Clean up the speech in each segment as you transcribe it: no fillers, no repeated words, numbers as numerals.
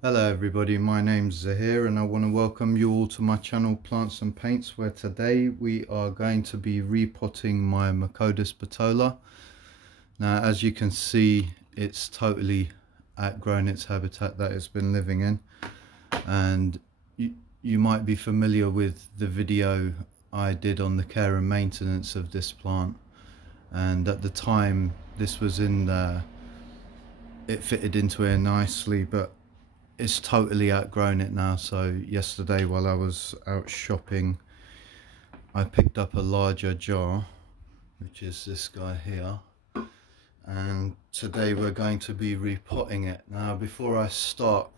Hello everybody, my name's Zahir and I want to welcome you all to my channel Plants and Paints, where today we are going to be repotting my Macodes Petola. Now as you can see, it's totally outgrown its habitat that it's been living in, and you might be familiar with the video I did on the care and maintenance of this plant, and at the time this was it fitted into here nicely, but it's totally outgrown it now. So yesterday while I was out shopping, I picked up a larger jar, which is this guy here, and today we're going to be repotting it. Now before I start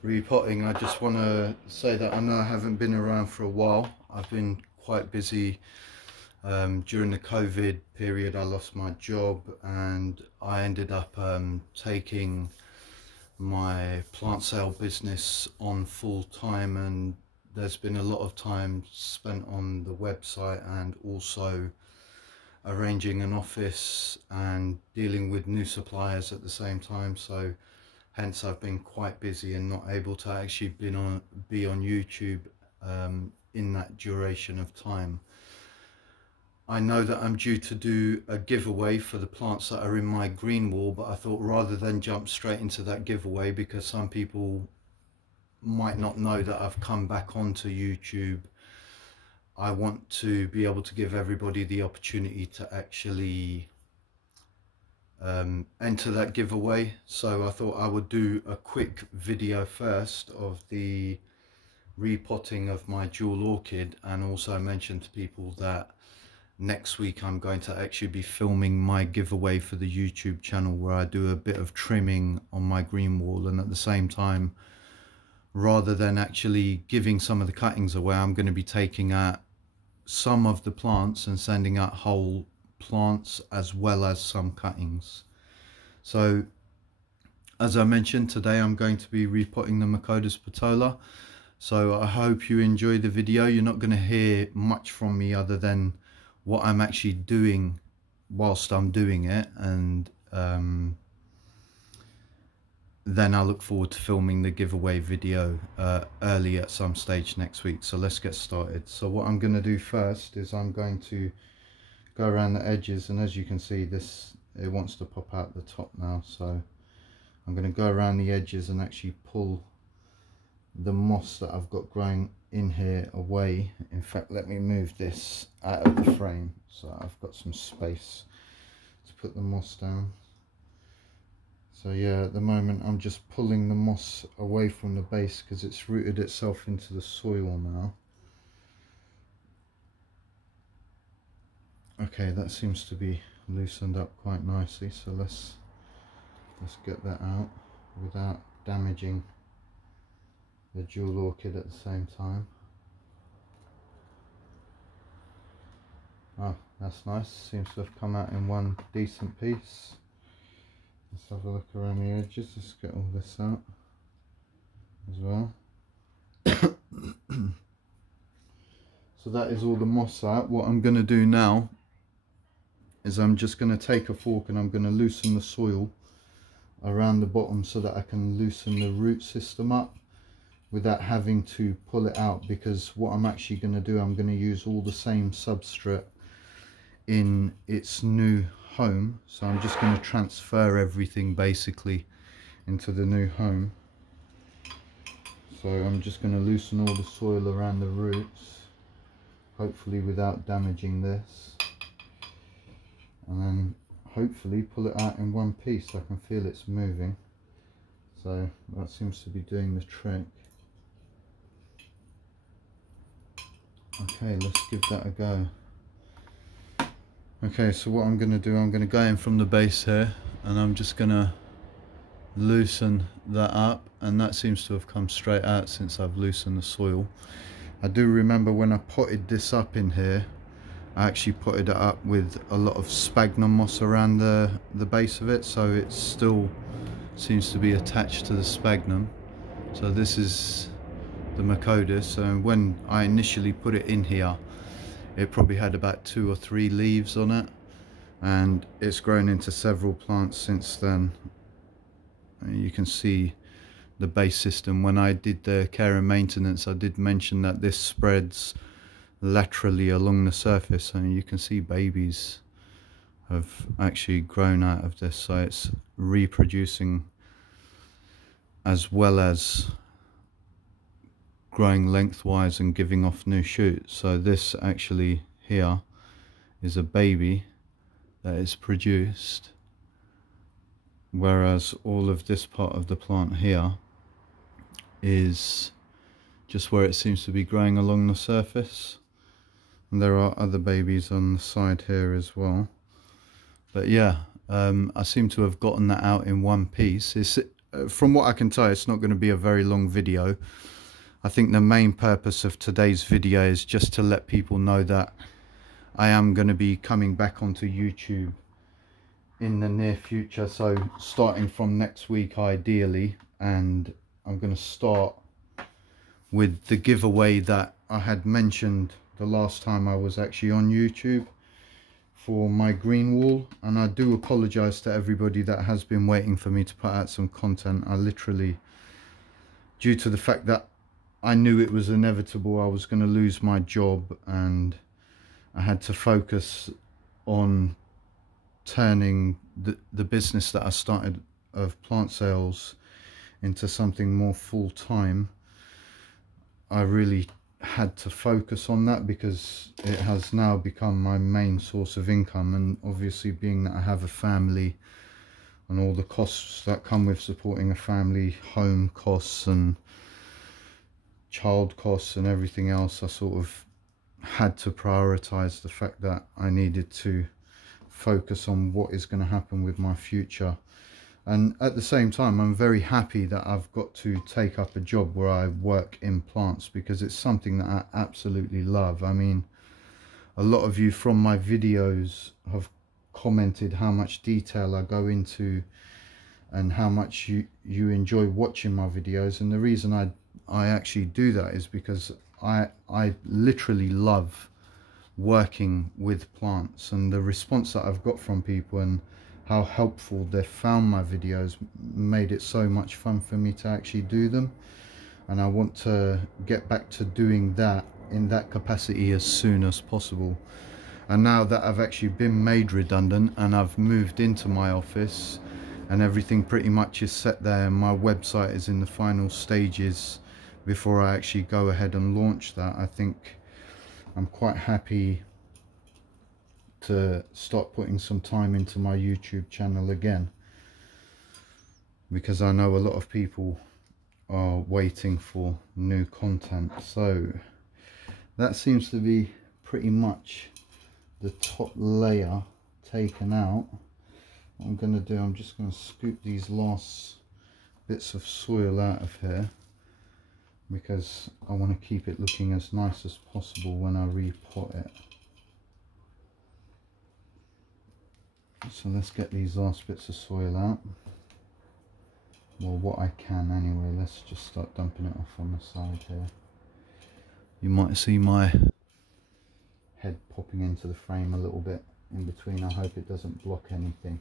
repotting, I just want to say that I know I haven't been around for a while. I've been quite busy. During the COVID period I lost my job and I ended up taking my plant sale business on full time, and there's been a lot of time spent on the website and also arranging an office and dealing with new suppliers at the same time. So hence I've been quite busy and not able to actually be on YouTube in that duration of time. I know that I'm due to do a giveaway for the plants that are in my green wall, but I thought rather than jump straight into that giveaway, because some people might not know that I've come back onto YouTube, I want to be able to give everybody the opportunity to actually enter that giveaway. So I thought I would do a quick video first of the repotting of my jewel orchid, and also mention to people that next week I'm going to actually be filming my giveaway for the YouTube channel, where I do a bit of trimming on my green wall, and at the same time, rather than actually giving some of the cuttings away, I'm going to be taking out some of the plants and sending out whole plants as well as some cuttings. So as I mentioned, today I'm going to be repotting the Macodes Petola. So I hope you enjoy the video. You're not going to hear much from me other than what I'm actually doing whilst I'm doing it, and then I look forward to filming the giveaway video early at some stage next week. So let's get started. So what I'm going to do first is I'm going to go around the edges, and as you can see, it wants to pop out the top now, so I'm going to go around the edges and actually pull the moss that I've got growing in here away. In fact, let me move this out of the frame so I've got some space to put the moss down. So yeah, at the moment I'm just pulling the moss away from the base because it's rooted itself into the soil now. Okay, that seems to be loosened up quite nicely, so let's get that out without damaging the jewel orchid at the same time. Oh, that's nice. Seems to have come out in one decent piece. Let's have a look around the edges. Let's get all this out as well. So that is all the moss out. What I'm going to do now is I'm just going to take a fork and I'm going to loosen the soil around the bottom so that I can loosen the root system up without having to pull it out, because what I'm actually going to do, I'm going to use all the same substrate in its new home. So I'm just going to transfer everything basically into the new home. So I'm just going to loosen all the soil around the roots, hopefully without damaging this, and then hopefully pull it out in one piece. I can feel it's moving, so that seems to be doing the trick. Okay, let's give that a go. Okay, so what I'm going to do, I'm going to go in from the base here and I'm just going to loosen that up, and that seems to have come straight out since I've loosened the soil. I do remember when I potted this up in here, I actually potted it up with a lot of sphagnum moss around the base of it, so it still seems to be attached to the sphagnum. So this is the Macodes, and when I initially put it in here, it probably had about 2 or 3 leaves on it, and it's grown into several plants since then. You can see the base system. When I did the care and maintenance, I did mention that this spreads laterally along the surface, and you can see babies have actually grown out of this, so it's reproducing as well as growing lengthwise and giving off new shoots. So this actually here is a baby that is produced, whereas all of this part of the plant here is just where it seems to be growing along the surface, and there are other babies on the side here as well. But yeah, I seem to have gotten that out in one piece. It's, from what I can tell, it's not going to be a very long video. I think the main purpose of today's video is just to let people know that I am going to be coming back onto YouTube in the near future, so starting from next week ideally, and I'm going to start with the giveaway that I had mentioned the last time I was actually on YouTube for my green wall. And I do apologize to everybody that has been waiting for me to put out some content. I literally, due to the fact that I knew it was inevitable, I was going to lose my job, and I had to focus on turning the business that I started of plant sales into something more full-time. I really had to focus on that because it has now become my main source of income, and obviously being that I have a family and all the costs that come with supporting a family, home costs and child costs and everything else, I sort of had to prioritize the fact that I needed to focus on what is going to happen with my future. And at the same time, I'm very happy that I've got to take up a job where I work in plants, because it's something that I absolutely love. I mean, a lot of you from my videos have commented how much detail I go into and how much you enjoy watching my videos. And the reason I actually do that is because I literally love working with plants, and the response that I've got from people and how helpful they've found my videos made it so much fun for me to actually do them. And I want to get back to doing that in that capacity as soon as possible. And now that I've actually been made redundant and I've moved into my office and everything pretty much is set there, and my website is in the final stages before I actually go ahead and launch that, I think I'm quite happy to start putting some time into my YouTube channel again, because I know a lot of people are waiting for new content. So that seems to be pretty much the top layer taken out. What I'm going to do, I'm just going to scoop these last bits of soil out of here, because I want to keep it looking as nice as possible when I repot it. So let's get these last bits of soil out. Well, what I can anyway. Let's just start dumping it off on the side here. You might see my head popping into the frame a little bit in between. I hope it doesn't block anything.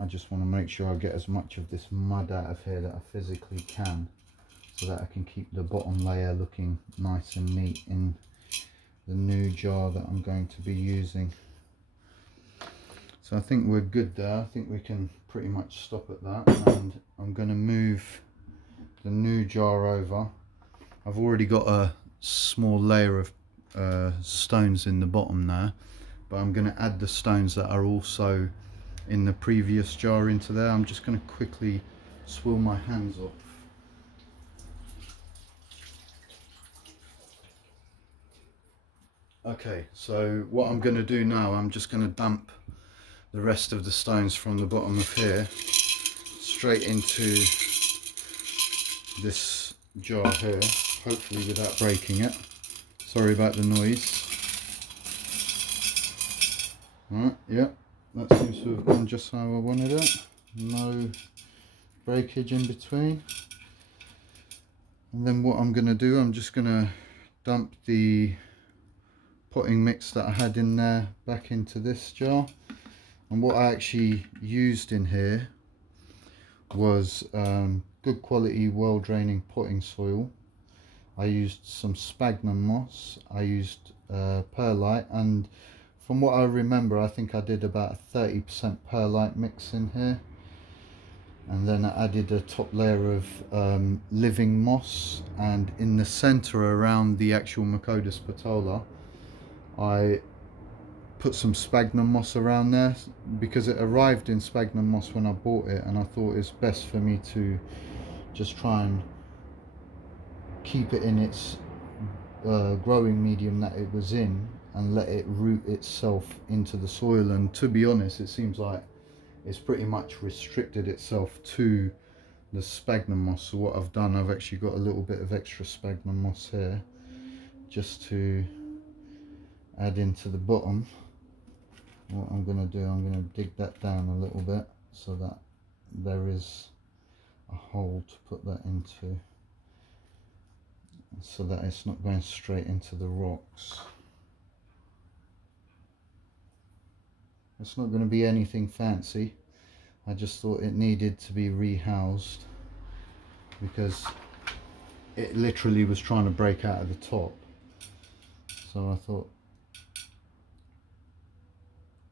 I just want to make sure I get as much of this mud out of here that I physically can, so that I can keep the bottom layer looking nice and neat in the new jar that I'm going to be using. So I think we're good there. I think we can pretty much stop at that, and I'm going to move the new jar over. I've already got a small layer of stones in the bottom there, but I'm going to add the stones that are also in the previous jar into there. I'm just going to quickly swill my hands off. Okay, so what I'm going to do now, I'm just going to dump the rest of the stones from the bottom of here straight into this jar here, hopefully without breaking it. Sorry about the noise. Alright, yeah, that seems to have gone just how I wanted it. No breakage in between. And then what I'm going to do, I'm just going to dump the potting mix that I had in there back into this jar. And what I actually used in here was good quality, well draining potting soil. I used some sphagnum moss, I used perlite, and from what I remember I think I did about a 30% perlite mix in here. And then I added a top layer of living moss, and in the center around the actual Macodes Petola I put some sphagnum moss around there, because it arrived in sphagnum moss when I bought it, and I thought it's best for me to just try and keep it in its growing medium that it was in and let it root itself into the soil. And to be honest, it seems like it's pretty much restricted itself to the sphagnum moss. So what I've done, I've actually got a little bit of extra sphagnum moss here just to add into the bottom. What I'm going to do, I'm going to dig that down a little bit so that there is a hole to put that into, so that it's not going straight into the rocks. It's not going to be anything fancy. I just thought it needed to be rehoused because it literally was trying to break out of the top. So I thought,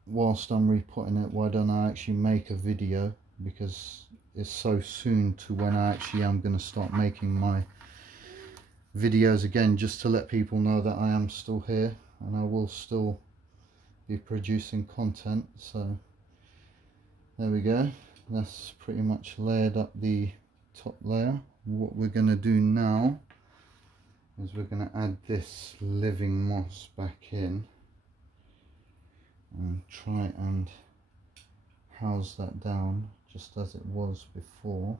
whilst I'm repotting it, why don't I actually make a video, because it's so soon to when I actually am going to start making my videos again, just to let people know that I am still here and I will still be producing content. So there we go, that's pretty much layered up the top layer. What we're going to do now is we're going to add this living moss back in and try and house that down just as it was before.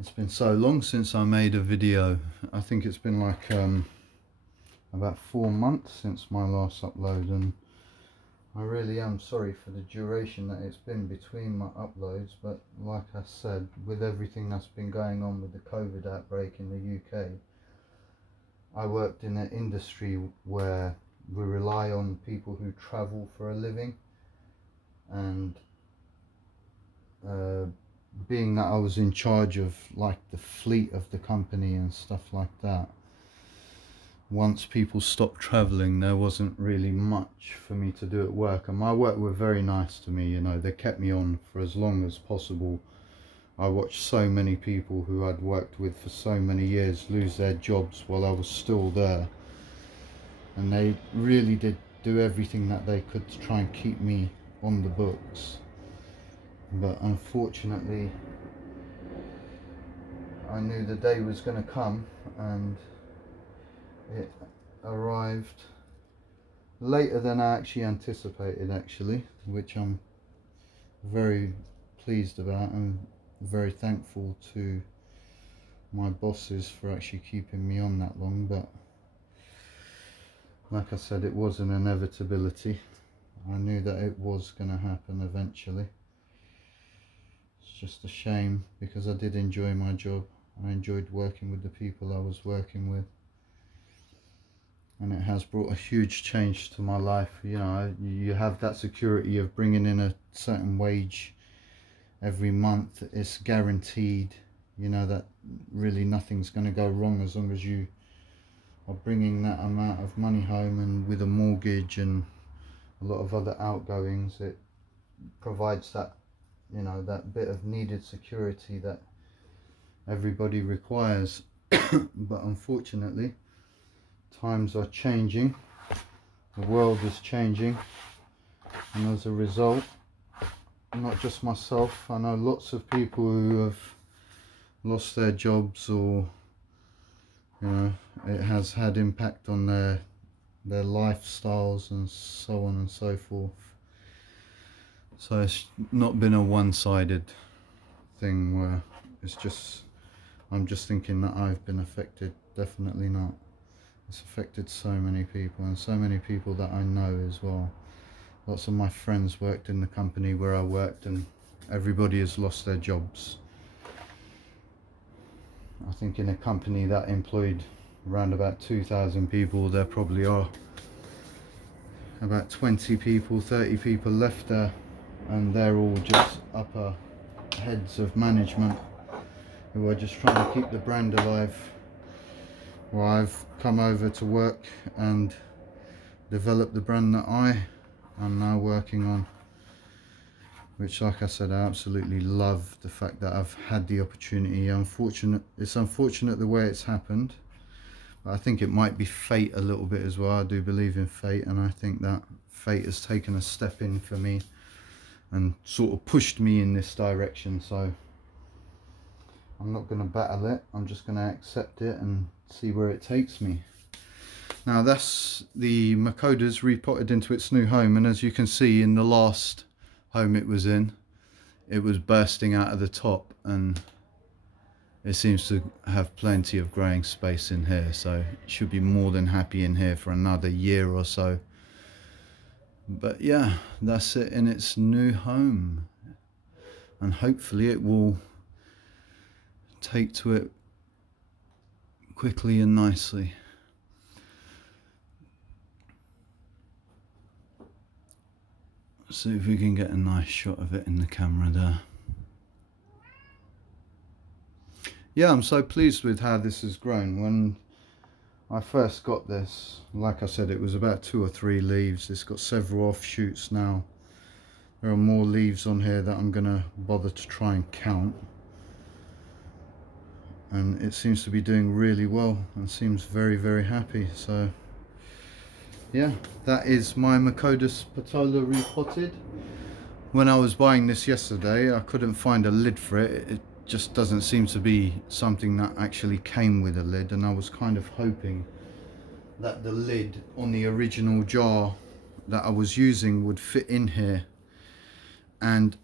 It's been so long since I made a video. I think it's been like about 4 months since my last upload, and I really am sorry for the duration that it's been between my uploads. But like I said, with everything that's been going on with the COVID outbreak in the UK, I worked in an industry where we rely on people who travel for a living, and being that I was in charge of like the fleet of the company and stuff like that, once people stopped traveling there wasn't really much for me to do at work. And my work were very nice to me, you know, they kept me on for as long as possible. I watched so many people who I'd worked with for so many years lose their jobs while I was still there, and they really did do everything that they could to try and keep me on the books. But unfortunately I knew the day was going to come, and it arrived later than I actually anticipated, actually, which I'm very pleased about and very thankful to my bosses for actually keeping me on that long. But like I said, it was an inevitability. I knew that it was going to happen eventually. It's just a shame, because I did enjoy my job. I enjoyed working with the people I was working with, and it has brought a huge change to my life. You know, you have that security of bringing in a certain wage every month. It's guaranteed, you know, that really nothing's going to go wrong as long as you are bringing that amount of money home. And with a mortgage and a lot of other outgoings, it provides that, you know, that bit of needed security that everybody requires. But unfortunately times are changing, the world is changing, and as a result, not just myself, I know lots of people who have lost their jobs, or you know, it has had impact on their lifestyles and so on and so forth. So it's not been a one-sided thing where it's just, I'm just thinking that I've been affected. Definitely not. It's affected so many people, and so many people that I know as well. Lots of my friends worked in the company where I worked, and everybody has lost their jobs. I think in a company that employed around about 2,000 people, there probably are about 20 people, 30 people left there, and they're all just upper heads of management who are just trying to keep the brand alive. Well, I've come over to work and develop the brand that I am now working on, which, like I said, I absolutely love the fact that I've had the opportunity. It's unfortunate the way it's happened, but I think it might be fate a little bit as well. I do believe in fate, and I think that fate has taken a step in for me and sort of pushed me in this direction. So I'm not going to battle it, I'm just going to accept it and see where it takes me. Now, that's the Macodes repotted into its new home, and as you can see, in the last home it was in, it was bursting out of the top, and it seems to have plenty of growing space in here, so it should be more than happy in here for another year or so. But yeah, that's it in its new home, and hopefully it will take to it quickly and nicely. See if we can get a nice shot of it in the camera there. Yeah, I'm so pleased with how this has grown. When I first got this, like I said, it was about 2 or 3 leaves. It's got several offshoots now. There are more leaves on here that I'm gonna bother to try and count. And it seems to be doing really well and seems very, very happy. So yeah, that is my Macodes Petola repotted. When I was buying this yesterday, I couldn't find a lid for it. It just doesn't seem to be something that actually came with a lid, and I was kind of hoping that the lid on the original jar that I was using would fit in here, and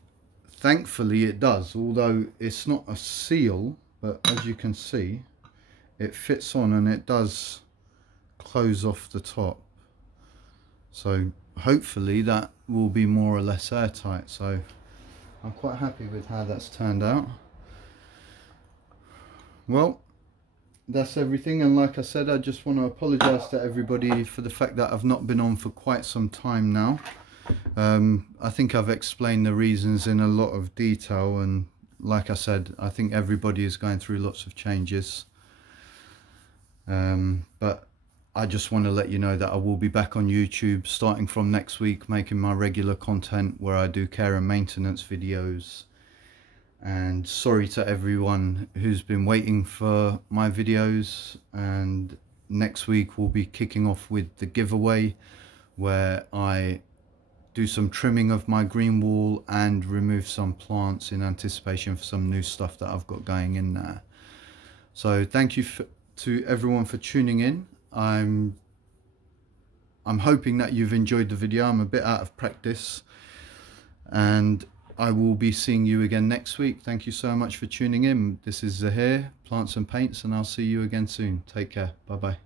thankfully it does. Although it's not a seal, but as you can see, it fits on and it does close off the top. So hopefully that will be more or less airtight. So I'm quite happy with how that's turned out. Well, that's everything, and like I said, I just want to apologize to everybody for the fact that I've not been on for quite some time now. I think I've explained the reasons in a lot of detail, and like I said, I think everybody is going through lots of changes. But I just want to let you know that I will be back on YouTube starting from next week, making my regular content where I do care and maintenance videos. And sorry to everyone who's been waiting for my videos, and next week we'll be kicking off with the giveaway where I do some trimming of my green wall and remove some plants in anticipation for some new stuff that I've got going in there. So thank you to everyone for tuning in. I'm hoping that you've enjoyed the video. I'm a bit out of practice, and I will be seeing you again next week. Thank you so much for tuning in. This is Zahir, Plants and Paints, and I'll see you again soon. Take care. Bye bye.